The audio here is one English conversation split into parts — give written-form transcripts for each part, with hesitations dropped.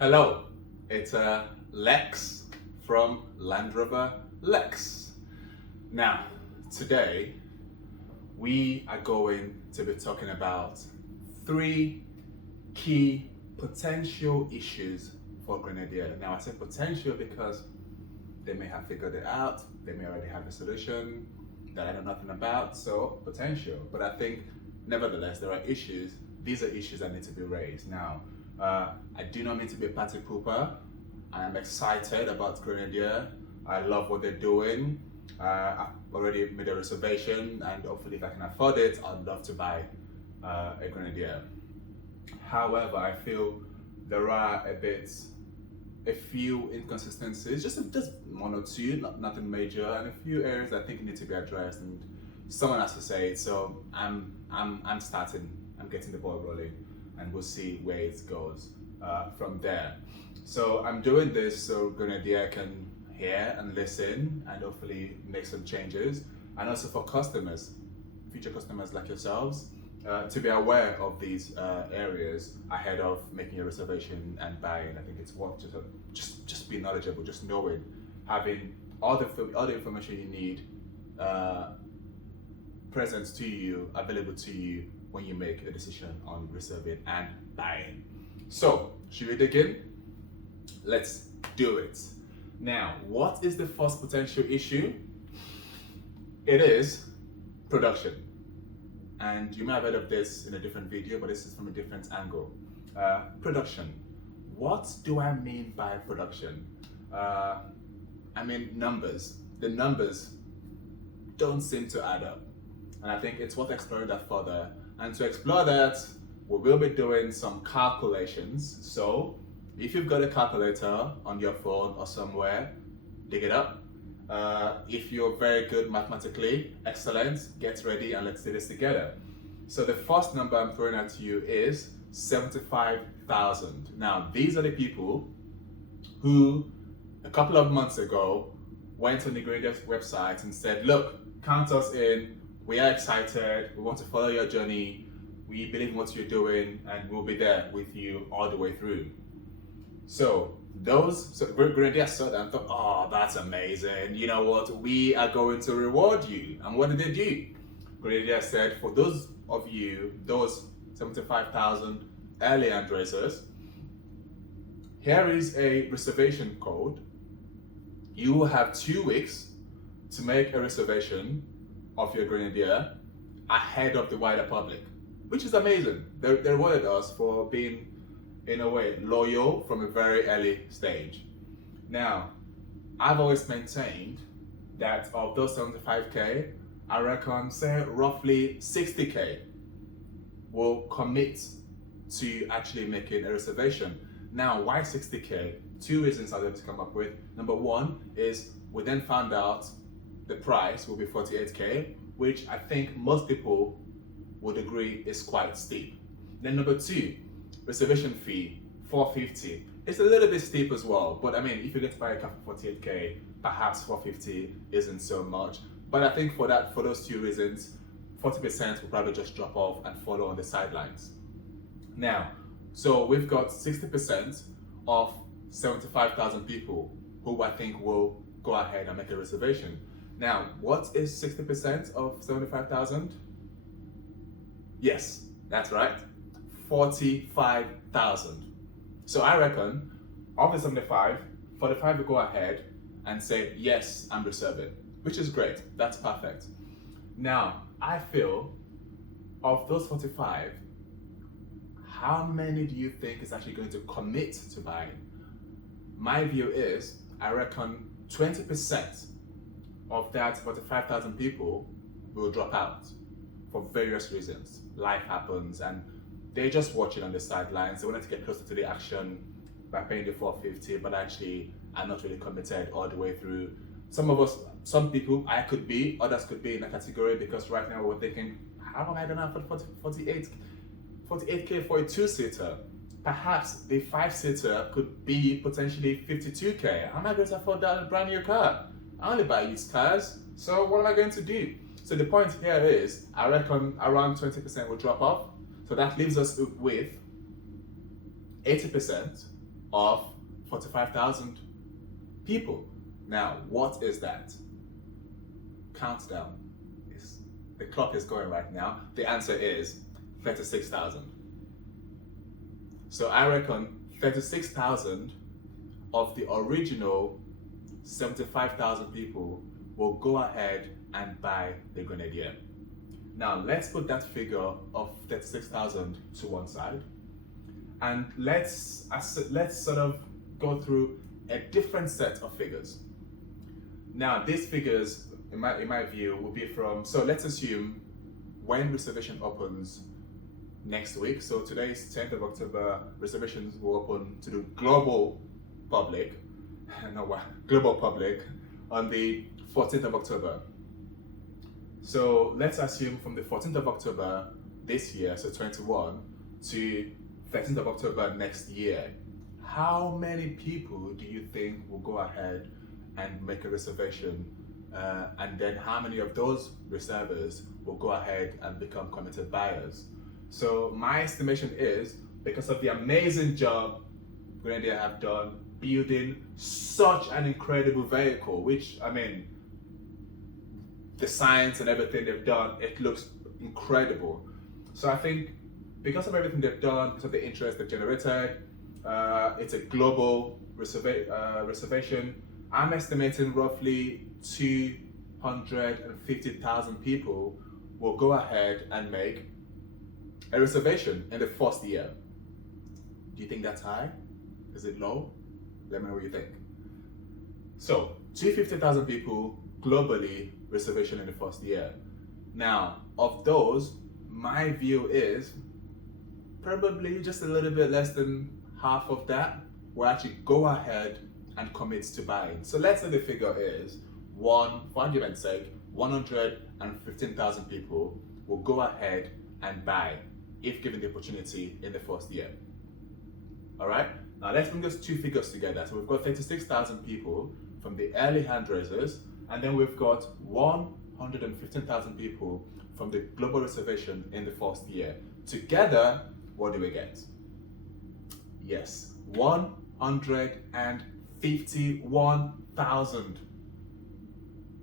Hello, it's Lex from Land Rover Lex. Now, today we are going to be talking about three key potential issues for Grenadier. Now, I say potential because they may have figured it out, they may already have a solution that I know nothing about, so potential. But I think, nevertheless, there are issues. These are issues that need to be raised. Now, I do not mean to be a party pooper. I am excited about Grenadier. I love what they're doing. I've already made a reservation, and hopefully, if I can afford it, I'd love to buy a Grenadier. However, I feel there are a few inconsistencies, just one or two, nothing major, and a few areas that I think need to be addressed. And someone has to say it, so I'm starting. I'm getting the ball rolling, and we'll see where it goes from there. So I'm doing this so Grenadier can hear and listen, and hopefully make some changes, and also for customers, future customers like yourselves, to be aware of these areas ahead of making a reservation and buying. I think it's worth just be knowledgeable, just knowing, having all the information you need present to you, available to you when you make a decision on reserving and buying. So, should we dig in? Let's do it. Now, what is the first potential issue? It is production. And you might have heard of this in a different video, but this is from a different angle. Production. What do I mean by production? I mean numbers. The numbers don't seem to add up. And I think it's worth exploring that further. And to explore that, we will be doing some calculations. So if you've got a calculator on your phone or somewhere, dig it up. If you're very good mathematically, excellent, get ready and let's do this together. So the first number I'm throwing at you is 75,000. Now, these are the people who a couple of months ago went on the Grenadier's website and said, look, count us in, we are excited, we want to follow your journey, we believe in what you're doing, and we'll be there with you all the way through. So Grenadier saw that and thought, oh, that's amazing. You know what? We are going to reward you. And what did they do? Grenadier said, for those of you, those 75,000 early Andresers, here is a reservation code. You will have 2 weeks to make a reservation of your Grenadier ahead of the wider public, which is amazing. They rewarded us for being, in a way, loyal from a very early stage. Now, I've always maintained that of those 75k, I reckon, say, roughly 60k will commit to actually making a reservation. Now, why 60k? Two reasons I have to come up with. Number one is we then found out the price will be 48k, which I think most people would agree is quite steep. Then number two, reservation fee, 450. It's a little bit steep as well, but I mean, if you get to buy a car for 48k, perhaps 450 isn't so much. But I think for those two reasons, 40% will probably just drop off and follow on the sidelines. Now, so we've got 60% of 75,000 people who I think will go ahead and make a reservation. Now, what is 60% of 75,000? Yes, that's right. 45,000. So I reckon of the 75, 45 will go ahead and say, yes, I'm reserving, which is great. That's perfect. Now, I feel of those 45, how many do you think is actually going to commit to buying? My view is, I reckon 20% of that 45,000 people will drop out for various reasons. Life happens and they're just watching on the sidelines. They wanted to get closer to the action by paying the 450, but actually are not really committed all the way through. Some people, I could be, others could be in a category, because right now we're thinking, how am I gonna afford 48k for a 2-seater? Perhaps the 5-seater could be potentially 52k. How am I going to afford that in a brand new car? I only buy used cars, so what am I going to do? So the point here is, I reckon around 20% will drop off. So that leaves us with 80% of 45,000 people. Now, what is that? Countdown. The clock is going right now. The answer is 36,000. So I reckon 36,000 of the original 75,000 people will go ahead and buy the Grenadier. Now let's put that figure of 36,000 to one side, and let's sort of go through a different set of figures. Now these figures, in my view, will be from, so let's assume when reservation opens next week. So today is 10th of October, reservations will open to the global public, global public on the 14th of October. So let's assume from the 14th of October this year, so 21, to 13th of October next year, how many people do you think will go ahead and make a reservation? And then how many of those reservers will go ahead and become committed buyers? So my estimation is, because of the amazing job Grenadier have done building such an incredible vehicle, which, I mean, the science and everything they've done, it looks incredible. So I think because of everything they've done, because of the interest they've generated, it's a global reservation. I'm estimating roughly 250,000 people will go ahead and make a reservation in the first year. Do you think that's high? Is it low? Let me know what you think. So 250,000 people globally reservation in the first year. Now, of those, my view is probably just a little bit less than half of that will actually go ahead and commit to buying. So let's say the figure is for argument's sake, 115,000 people will go ahead and buy if given the opportunity in the first year. All right, now let's bring those two figures together. So we've got 36,000 people from the early hand raisers, and then we've got 115,000 people from the global reservation in the first year. Together, what do we get? Yes, 151,000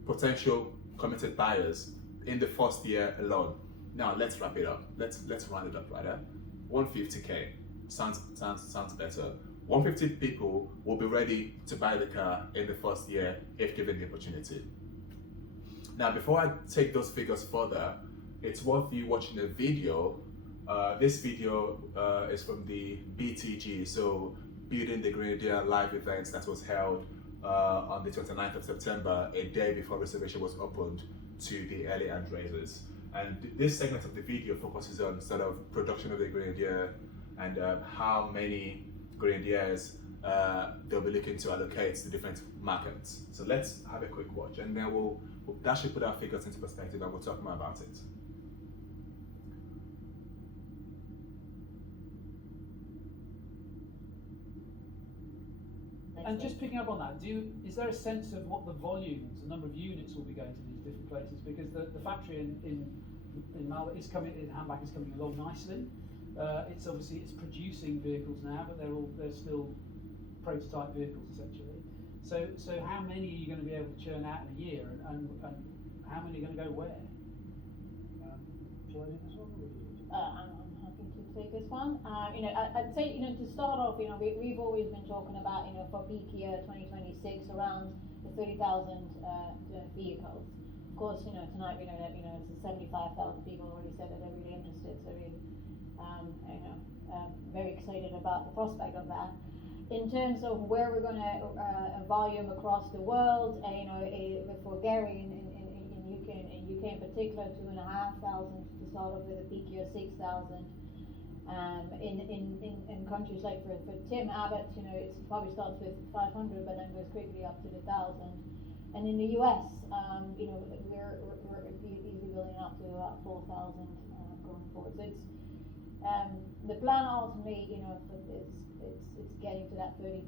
potential committed buyers in the first year alone. Now let's wrap it up. Let's round it up, rather. 150k sounds better. 150 people will be ready to buy the car in the first year if given the opportunity. Now, before I take those figures further, it's worth you watching a video. This video is from the BTG, so Building the Grenadier live events that was held on the 29th of September, a day before reservation was opened to the early hand raisers. And this segment of the video focuses on sort of production of the Grenadier and how many Grenadiers they'll be looking to allocate to different markets. So let's have a quick watch, and then that should put our figures into perspective, and we'll talk more about it. And just picking up on that, is there a sense of what the volumes, the number of units will be going to these different places? Because the factory in Malta is coming, in Handback is coming along nicely. It's producing vehicles now, but they're still prototype vehicles essentially. So how many are you going to be able to churn out in a year, and how many are going to go where? Shall I do this one? I'm happy to take this one. I'd say, to start off, we've always been talking about, for peak year 2026, around the 30,000 vehicles. Of course, tonight we know that, it's 75,000 people already said that they're really interested. So very excited about the prospect of that. In terms of where we're going to volume across the world, for Gary in UK in particular, 2,500 to start off with, a peak year 6,000. In countries like for Tim Abbott, it probably starts with 500, but then goes quickly up to the 1,000. And in the US, we're easily building up to about 4,000 going forward. So it's the plan ultimately, it's getting to that 30,000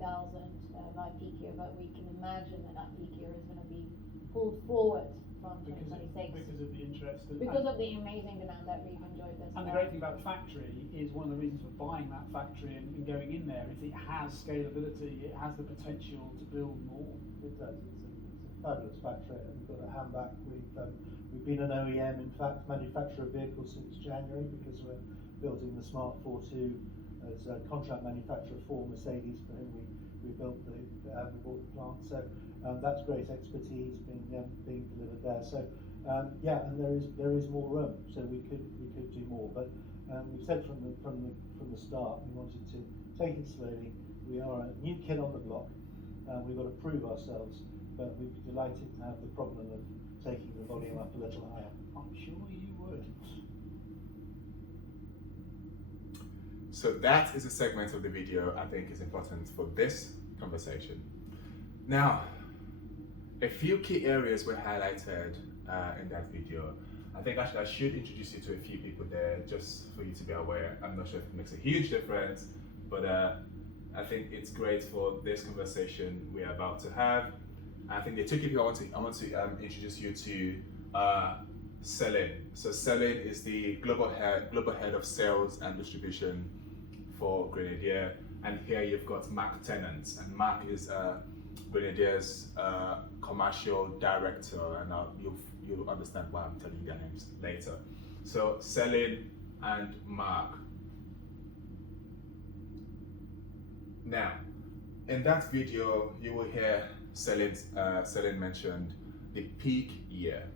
by peak year, but we can imagine that peak year is going to be pulled forward from because 2026. of the interest. Because of the amazing demand that we've enjoyed this And the great thing about the factory is one of the reasons for buying that factory and going in there is it has scalability, it has the potential to build more. It does. It's a fabulous factory, and we've got a handback. We've been an OEM, in fact, manufacturer of vehicles since January, because we're building the Smart 4.2 as a contract manufacturer for Mercedes, for whom we bought the plant. So that's great expertise being delivered there. So yeah, and there is more room. So we could do more, but we've said from the start we wanted to take it slowly. We are a new kid on the block. We've got to prove ourselves, but we'd be delighted to have the problem of taking the volume up a little higher. I'm sure you would. So that is a segment of the video I think is important for this conversation. Now, a few key areas were highlighted in that video. I think actually I should introduce you to a few people there just for you to be aware. I'm not sure if it makes a huge difference, but I think it's great for this conversation we're about to have. I think the two people I want to introduce you to Celine. So Celine is the global head of sales and distribution for Grenadier, and here you've got Mark Tennant, and Mark is Grenadier's commercial director, and you'll understand why I'm telling you their names later. So Celine and Mark. Now, in that video, you will hear Celine mentioned the peak year,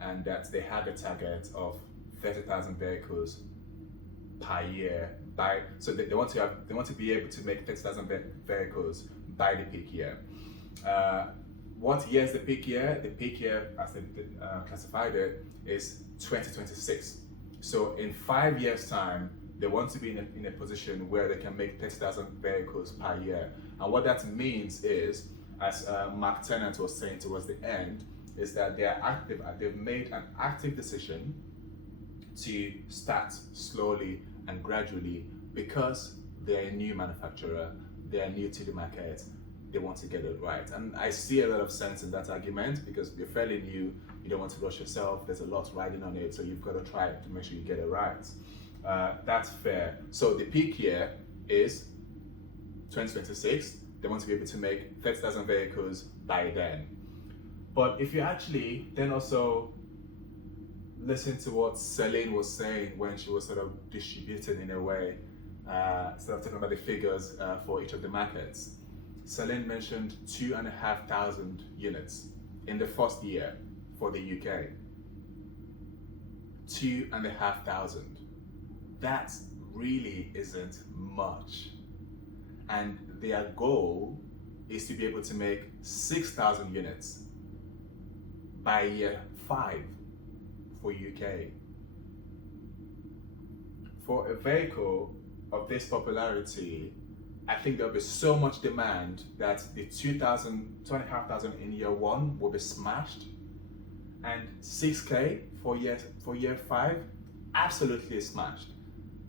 and that they had a target of 30,000 vehicles per year so they want to be able to make 30,000 vehicles by the peak year. What year is the peak year? The peak year, as they classified it, is 2026. So in 5 years' time, they want to be in a position where they can make 30,000 vehicles per year. And what that means is, as Mark Tennant was saying towards the end, is that they've made an active decision to start slowly and gradually, because they're a new manufacturer, they're new to the market, they want to get it right. And I see a lot of sense in that argument, because you're fairly new, you don't want to rush yourself, there's a lot riding on it, so you've got to try to make sure you get it right. That's fair. So the peak year is 2026. They want to be able to make 30,000 vehicles by then. But if you actually then also listen to what Celine was saying when she was sort of distributing in a way, sort of talking about the figures for each of the markets. Celine mentioned 2,500 units in the first year for the UK. 2,500. That really isn't much. And their goal is to be able to make 6,000 units by year 5 for UK. For a vehicle of this popularity, I think there'll be so much demand that the 2,500 in year 1 will be smashed, and 6K for year 5 absolutely smashed.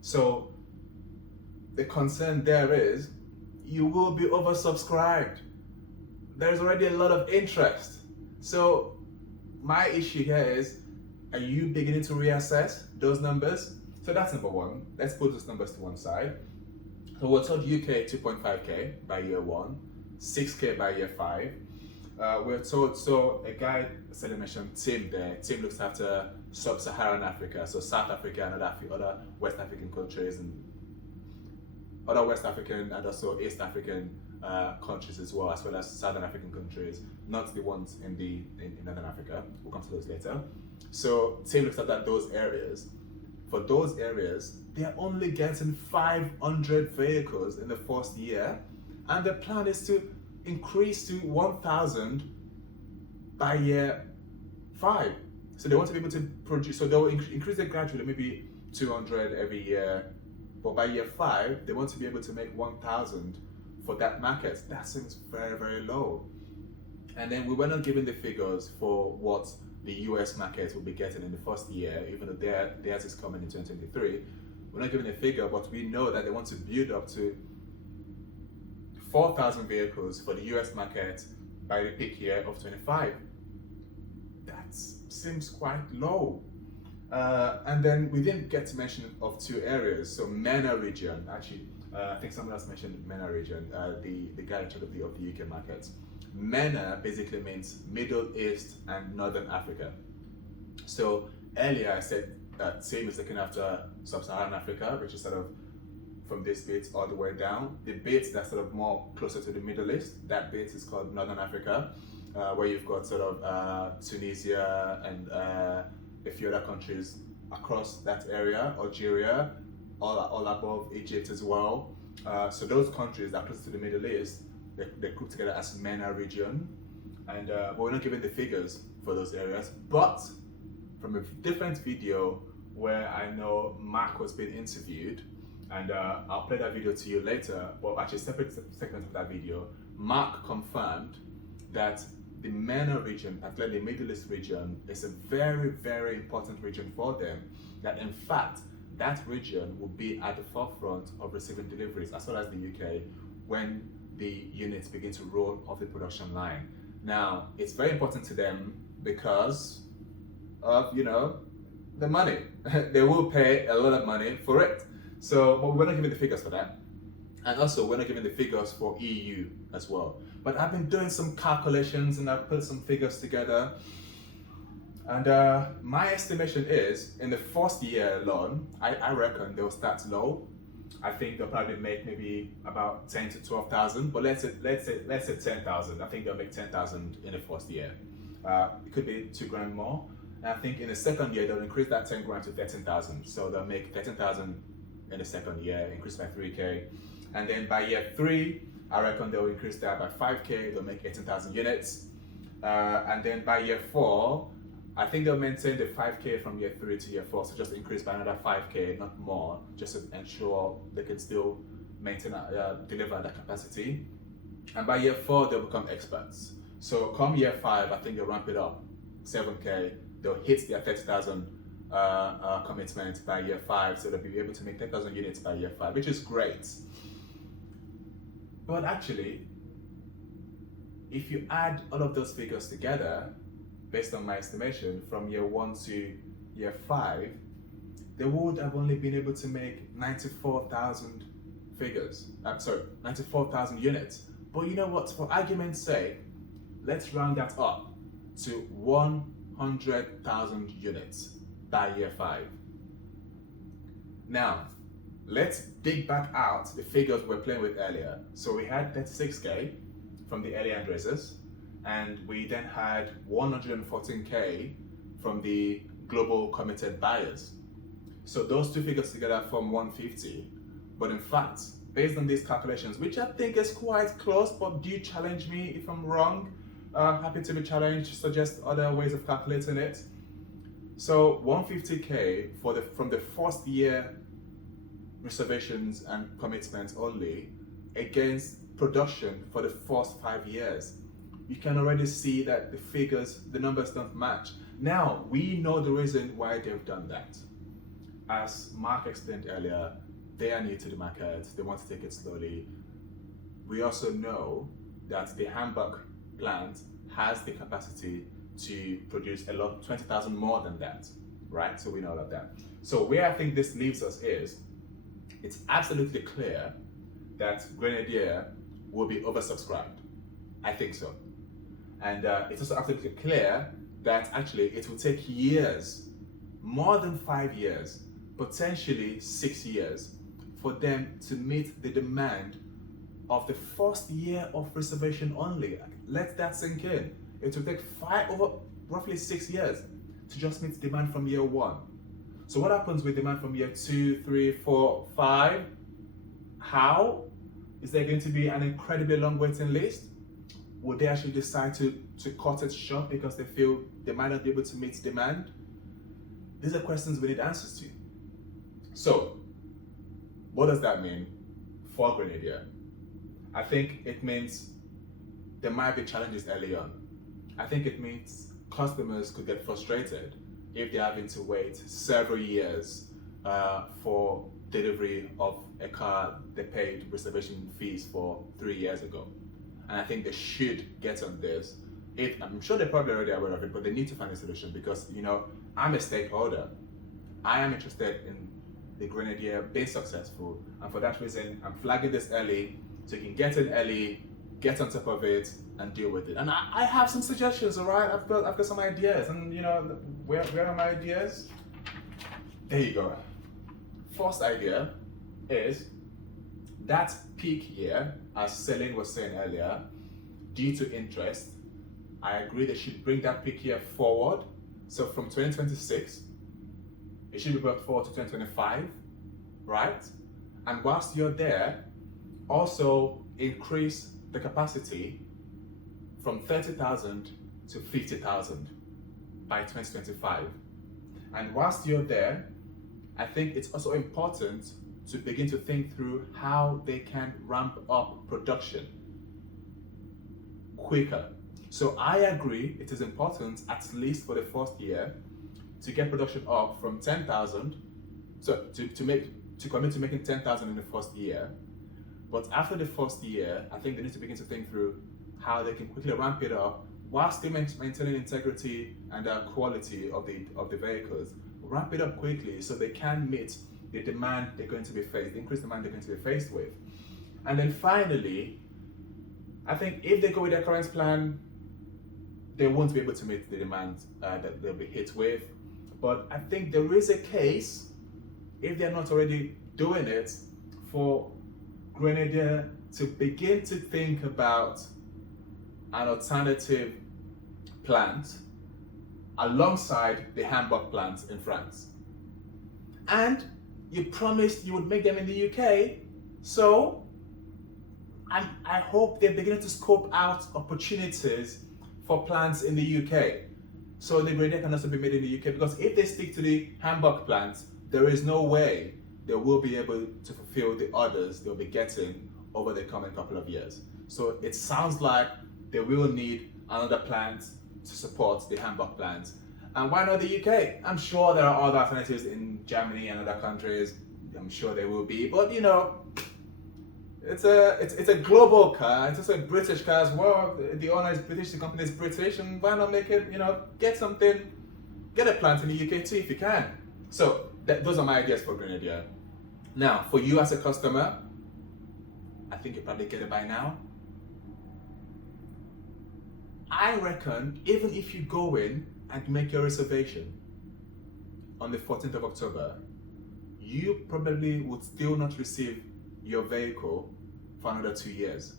So the concern there is you will be oversubscribed. There's already a lot of interest. So my issue here is, are you beginning to reassess those numbers? So that's number one. Let's put those numbers to one side. So we're told UK 2.5K by year 1, 6K by year 5. We're told, so a guy, Celine mentioned Tim there. Tim looks after sub-Saharan Africa, so South Africa and other West African countries, and other West African and also East African countries as well as Southern African countries, not the ones in Northern Africa. We'll come to those later. So Tim looks at those areas. For those areas, they're only getting 500 vehicles in the first year, and the plan is to increase to 1,000 by year 5. So they want to be able to produce, so they'll increase it gradually, maybe 200 every year, but by year 5, they want to be able to make 1,000 for that market. That seems very, very low. And then we were not given the figures for what the US market will be getting in the first year, even though theirs is coming in 2023. We're not given a figure, but we know that they want to build up to 4,000 vehicles for the US market by the peak year of 25. That that seems quite low. And then we didn't get to mention of two areas. So MENA region, actually, I think someone else mentioned MENA region, the guy in charge of the UK market. MENA basically means Middle East and Northern Africa. So earlier I said that same is looking after Sub-Saharan Africa, which is sort of from this bit all the way down. The bit that's sort of more closer to the Middle East, that bit is called Northern Africa, where you've got sort of Tunisia and a few other countries across that area, Algeria, all above Egypt as well. So those countries that are close to the Middle East, they group together as MENA region. And we're not giving the figures for those areas, but from a different video where I know Mark was being interviewed, and I'll play that video to you later, but actually separate segment of that video, Mark confirmed that the MENA region, particularly the Middle East region, is a very, very important region for them. That in fact, that region will be at the forefront of receiving deliveries, as well as the UK, when the units begin to roll off the production line. Now, it's very important to them because of, the money. They will pay a lot of money for it. So, but we're not giving the figures for that. And also, we're not giving the figures for EU as well. But I've been doing some calculations and I've put some figures together. And my estimation is, in the first year alone, I reckon they'll start low. I think they'll probably make maybe about 10 to 12,000, but let's say 10,000. I think they'll make 10,000 in the first year. It could be $2,000 more. And I think in the second year, they'll increase that 10 grand to 13,000. So they'll make 13,000 in the second year, increase by 3K. And then by year 3, I reckon they'll increase that by 5K, they'll make 18,000 units. And then by year 4, I think they'll maintain the 5K from year 3 to year 4, so just increase by another 5K, not more, just to ensure they can still maintain, deliver that capacity. And by year 4, they'll become experts. So come year 5, I think they'll ramp it up, 7K, they'll hit their 30,000 commitment by year 5, so they'll be able to make 10,000 units by year 5, which is great. But actually, if you add all of those figures together, based on my estimation, from year 1 to year 5, they would have only been able to make 94,000 94,000 units. But you know what, for argument's sake, let's round that up to 100,000 units by year 5. Now, let's dig back out the figures we were playing with earlier. So we had 36K from the early end raisers, and we then had 114K from the global committed buyers. So those two figures together form 150. But in fact, based on these calculations, which I think is quite close, but do challenge me if I'm wrong. Happy to be challenged, suggest other ways of calculating it. So 150K from the first year reservations and commitments only against production for the first 5 years. You can already see that the numbers don't match. Now, we know the reason why they've done that. As Mark explained earlier, they are new to the market, they want to take it slowly. We also know that the Hamburg plant has the capacity to produce 20,000 more than that, right? So we know all of that. So where I think this leaves us is, it's absolutely clear that Grenadier will be oversubscribed. I think so. And it's also absolutely clear that actually it will take years, more than 5 years, potentially 6 years, for them to meet the demand of the first year of reservation only. Let that sink in. It will take roughly 6 years to just meet demand from year 1. So what happens with demand from year 2, 3, 4, 5? How? Is there going to be an incredibly long waiting list? Would they actually decide to cut it short because they feel they might not be able to meet demand? These are questions we need answers to. So, what does that mean for Grenadier? I think it means there might be challenges early on. I think it means customers could get frustrated if they're having to wait several years for delivery of a car they paid reservation fees for 3 years ago. And I think they should get on this I'm sure they're probably already aware of it, but they need to find a solution because, you know, I'm a stakeholder. I am interested in the Grenadier being successful, and for that reason, I'm flagging this early so you can get in early, get on top of it, and deal with it. And I have some suggestions, all right? I've got some ideas, and you know, where are my ideas? There you go. First idea is that peak year, as Celine was saying earlier, due to interest, I agree they should bring that peak year forward. So from 2026, it should be brought forward to 2025, right? And whilst you're there, also increase the capacity from 30,000 to 50,000 by 2025. And whilst you're there, I think it's also important to begin to think through how they can ramp up production quicker. So I agree it is important, at least for the first year, to get production up from 10,000, so to commit to making 10,000 in the first year. But after the first year, I think they need to begin to think through how they can quickly ramp it up while still maintaining integrity and quality of the vehicles. Ramp it up quickly so they can meet the demand they're going to be faced, the increased demand they're going to be faced with. And then finally, I think if they go with their current plan, they won't be able to meet the demand that they'll be hit with. But I think there is a case, if they're not already doing it, for Grenadier to begin to think about an alternative plant alongside the Hamburg plant in France. And you promised you would make them in the UK, so I hope they're beginning to scope out opportunities for plants in the UK. So the Grenadier can also be made in the UK, because if they stick to the Hamburg plant, there is no way they will be able to fulfill the orders they'll be getting over the coming couple of years. So it sounds like they will need another plant to support the Hamburg plant. And why not the UK? I'm sure there are other alternatives in Germany and other countries. I'm sure there will be, but you know, it's a global car. It's also a British car as well. The owner is British, the company is British, and why not make it, you know, get a plant in the UK too if you can. So those are my ideas for Grenadier. Now, for you as a customer, I think you probably get it by now. I reckon even if you go in and make your reservation on the 14th of October, you probably would still not receive your vehicle for another 2 years.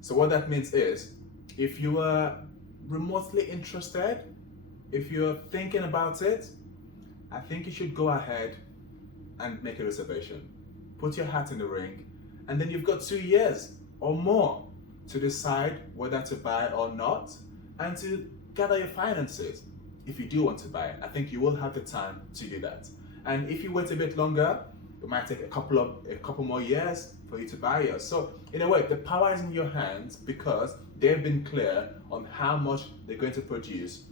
So what that means is, if you are remotely interested, if you're thinking about it, I think you should go ahead and make a reservation. Put your hat in the ring, and then you've got 2 years or more to decide whether to buy or not, and to gather your finances. If you do want to buy it, I think you will have the time to do that. And if you wait a bit longer, it might take a couple more years for you to buy yours. So in a way, the power is in your hands, because they've been clear on how much they're going to produce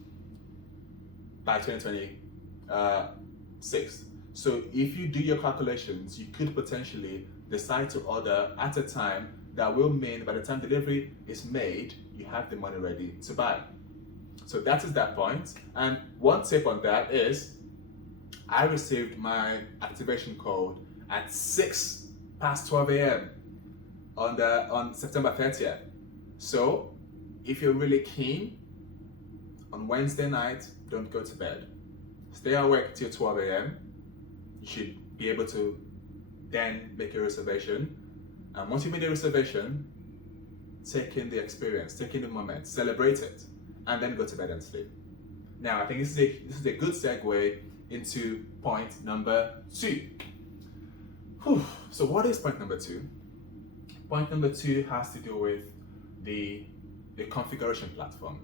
by 2026. So if you do your calculations, you could potentially decide to order at a time that will mean by the time delivery is made, you have the money ready to buy. So that is that point. And one tip on that is, I received my activation code at 12 a.m. on September 30th. So if you're really keen, on Wednesday night, don't go to bed. Stay awake till 12 a.m. You should be able to then make a reservation. And once you made a reservation, take in the experience, take in the moment, celebrate it, and then go to bed and sleep. Now, I think this is a good segue into point number 2. So what is point number 2? Point number 2 has to do with the configuration platform.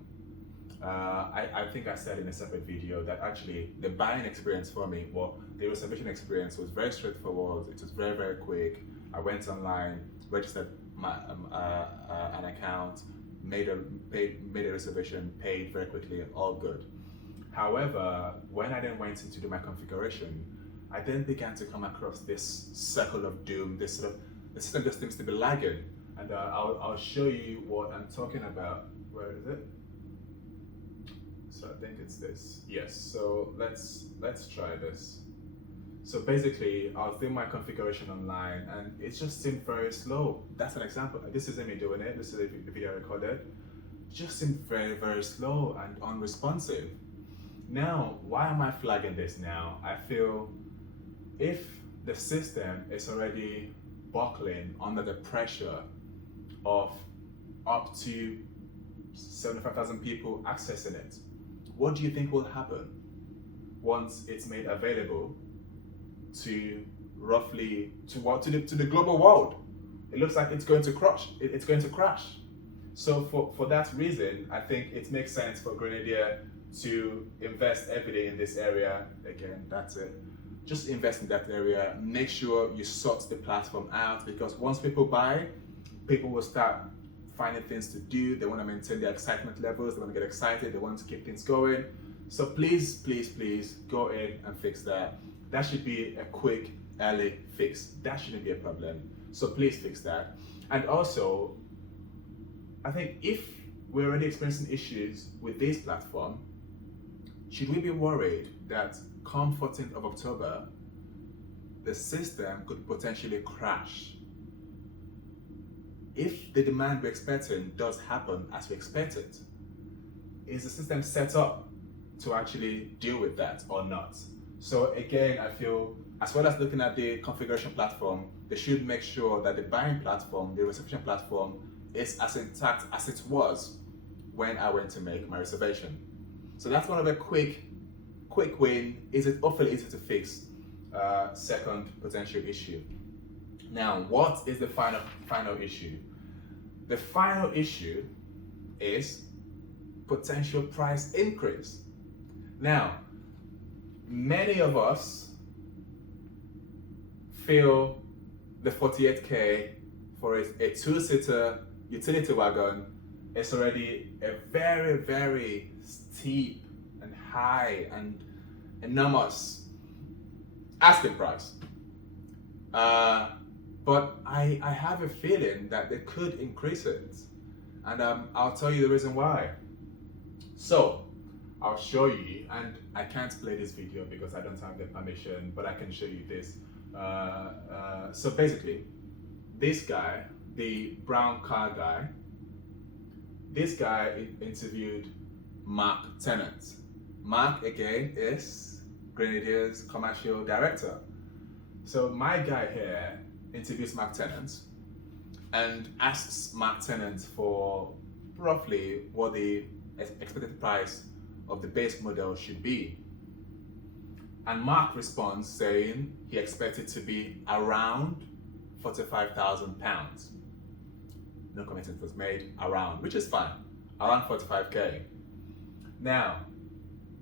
I think I said in a separate video that actually the buying experience for me, well, the reservation experience was very straightforward. It was very, very quick. I went online, registered an account, made a reservation, paid very quickly, all good. However, when I then went in to do my configuration, I then began to come across this circle of doom, the system just seems to be lagging. and I'll show you what I'm talking about. Where is it? So I think it's this. Yes. So let's try this. So basically, I'll do my configuration online, and it just seemed very slow. That's an example. This isn't me doing it. This is a video I recorded. It just seemed very, very slow and unresponsive. Now, why am I flagging this now? I feel if the system is already buckling under the pressure of up to 75,000 people accessing it, what do you think will happen once it's made available to roughly to the global world? It looks like it's going to crash. It's going to crash. So for that reason, I think it makes sense for Grenadier to invest heavily in this area. Again, that's it. Just invest in that area. Make sure you sort the platform out, because once people buy, people will start finding things to do. They want to maintain their excitement levels. They want to get excited. They want to keep things going. So please, please, please go in and fix that. That should be a quick, early fix. That shouldn't be a problem. So please fix that. And also, I think if we're already experiencing issues with this platform, should we be worried that come 14th of October, the system could potentially crash? If the demand we're expecting does happen as we expect it, is the system set up to actually deal with that or not? So again, I feel as well as looking at the configuration platform, they should make sure that the buying platform, the reservation platform, is as intact as it was when I went to make my reservation. So that's one of the quick win. Is it hopefully easy to fix? Second potential issue. Now, what is the final issue? The final issue is potential price increase. Now, many of us feel the 48K for a two-seater utility wagon is already a very, very steep and high and enormous asking price. But I have a feeling that they could increase it, and I'll tell you the reason why. So I'll show you, and I can't play this video because I don't have the permission, but I can show you this. So basically, this guy, the brown car guy, this guy interviewed Mark Tennant. Mark, again, is Grenadier's commercial director. So my guy here interviews Mark Tennant and asks Mark Tennant for roughly what the expected price of the base model should be. And Mark responds saying he expected to be around £45,000. No commitment was made, around, which is fine, around 45K. Now,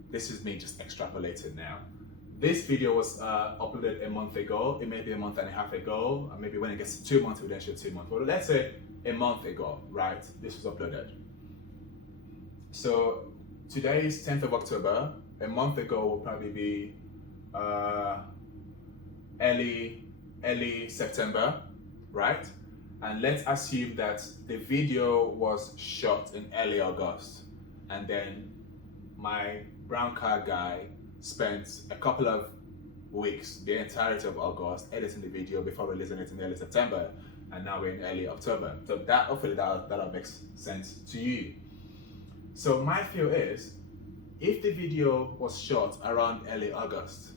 this is me just extrapolating now. This video was uploaded a month ago. It may be a month and a half ago, or maybe when it gets to 2 months, we then show 2 months. But let's say a month ago, right? This was uploaded. So today is 10th of October. A month ago will probably be early September, right? And let's assume that the video was shot in early August, and then my brown car guy spent a couple of weeks, the entirety of August, editing the video before releasing it in early September, and now we're in early October. So that hopefully that makes sense to you. So my feel is, if the video was shot around early August,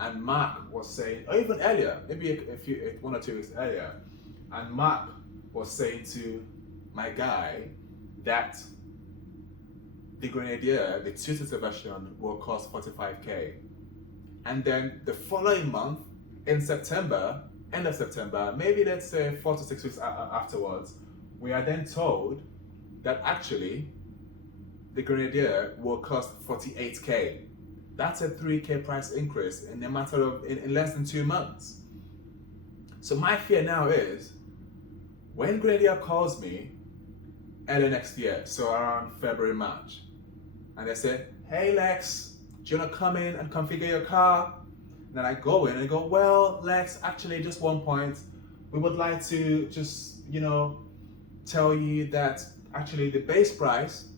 and Mark was saying, or even earlier, maybe 1 or 2 weeks earlier, and Mark was saying to my guy that the Grenadier, the two-seater version, will cost 45K. And then the following month, in September, end of September, maybe let's say 4 to 6 weeks afterwards, we are then told that actually the Grenadier will cost 48K. That's a 3K price increase in a matter of, in less than 2 months. So my fear now is, when Grenadier calls me early next year, so around February, March, and they say, hey Lex, do you want to come in and configure your car? And then I go in and I go, well, Lex, actually just 1 point. We would like to just, tell you that actually the base price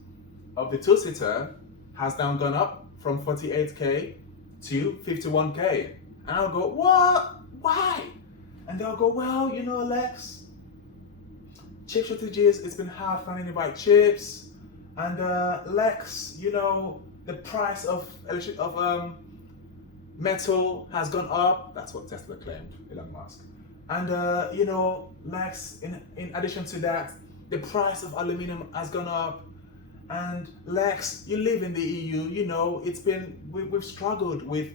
of the two-seater has now gone up from 48k to 51k. And I'll go, what? Why? And they'll go, well, you know, Lex, chip shortages, it's been hard finding the right chips. And Lex, you know, the price of metal has gone up. That's what Tesla claimed, Elon Musk. And you know, Lex, in addition to that, the price of aluminum has gone up. And Lex, you live in the EU, you know, we've struggled with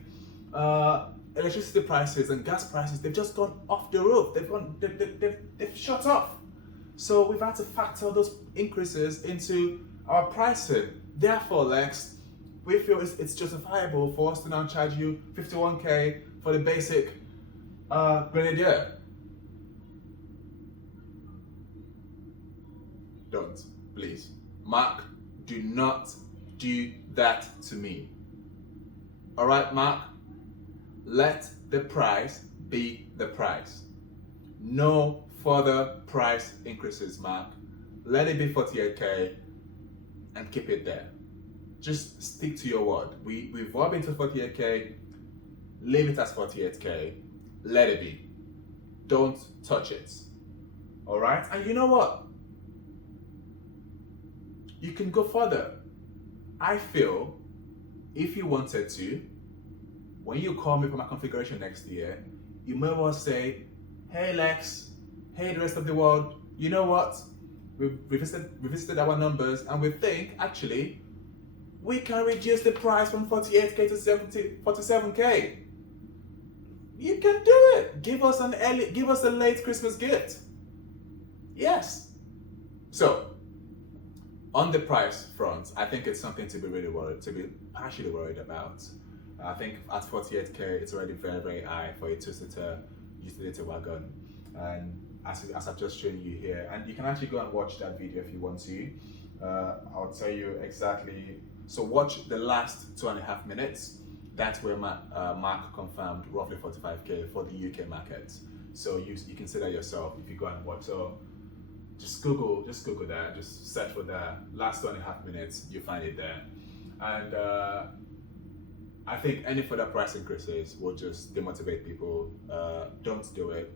electricity prices and gas prices. They've just gone off the roof. They've shot off. So we've had to factor those increases into our pricing. Therefore, Lex, we feel it's justifiable for us to now charge you 51k for the basic Grenadier. Don't, please. Mark, do not do that to me. All right, Mark? Let the price be the price. No further price increases, Mark. Let it be 48k and keep it there. Just stick to your word. We've all been to 48k. Leave it as 48k. Let it be. Don't touch it. All right? And you know what? You can go further. I feel if you wanted to, when you call me for my configuration next year, you may well say, hey Lex, hey the rest of the world, you know what? We've revisited our numbers and we think actually we can reduce the price from 48k to 47k. You can do it. Give us a late Christmas gift. Yes. So, on the price front, I think it's something to be partially worried about. I think at 48k, it's already very, very high for a two-seater utility wagon. And as I've just shown you here, and you can actually go and watch that video if you want to. I'll tell you exactly. So watch the last 2.5 minutes. That's where Mark confirmed roughly 45k for the UK market. So you can see that yourself if you go and watch. So just Google that, just search for that last 2.5 minutes, you find it there. And I think any further price increases will just demotivate people. Don't do it.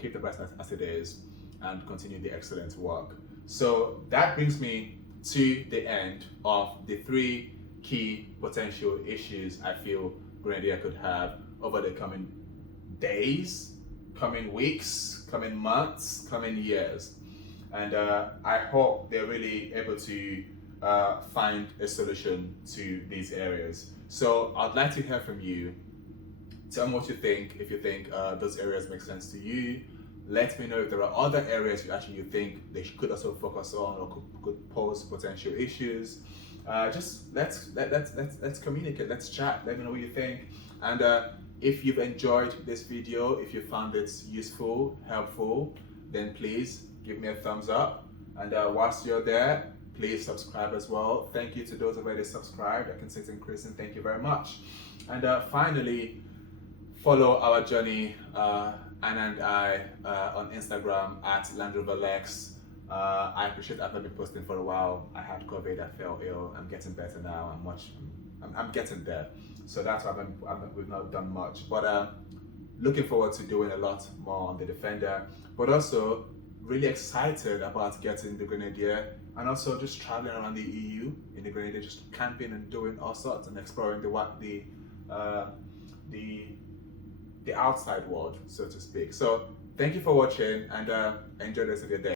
Keep the price as it is and continue the excellent work. So that brings me to the end of the 3 key potential issues I feel Grenadier could have over the coming days, coming weeks, coming months, coming years. And I hope they're really able to find a solution to these areas. So I'd like to hear from you. Tell me what you think. If you think those areas make sense to you, let me know if there are other areas you think they could also focus on or could pose potential issues. Just let's communicate. Let's chat. Let me know what you think. And if you've enjoyed this video, if you found it useful, helpful, then please give me a thumbs up. And whilst you're there, please subscribe as well. Thank you to those already subscribed. I can see it's increasing. Thank you very much. And finally, follow our journey, Anna and I, on Instagram at LandRoverLex. I appreciate I've not been posting for a while. I had COVID, I fell ill. I'm getting better now. I'm getting there. So that's why we've not done much. But looking forward to doing a lot more on the Defender. But also really excited about getting the Grenadier and also just traveling around the EU in the Grenadier, just camping and doing all sorts and exploring the outside world, so to speak. So thank you for watching and enjoy the rest of your day.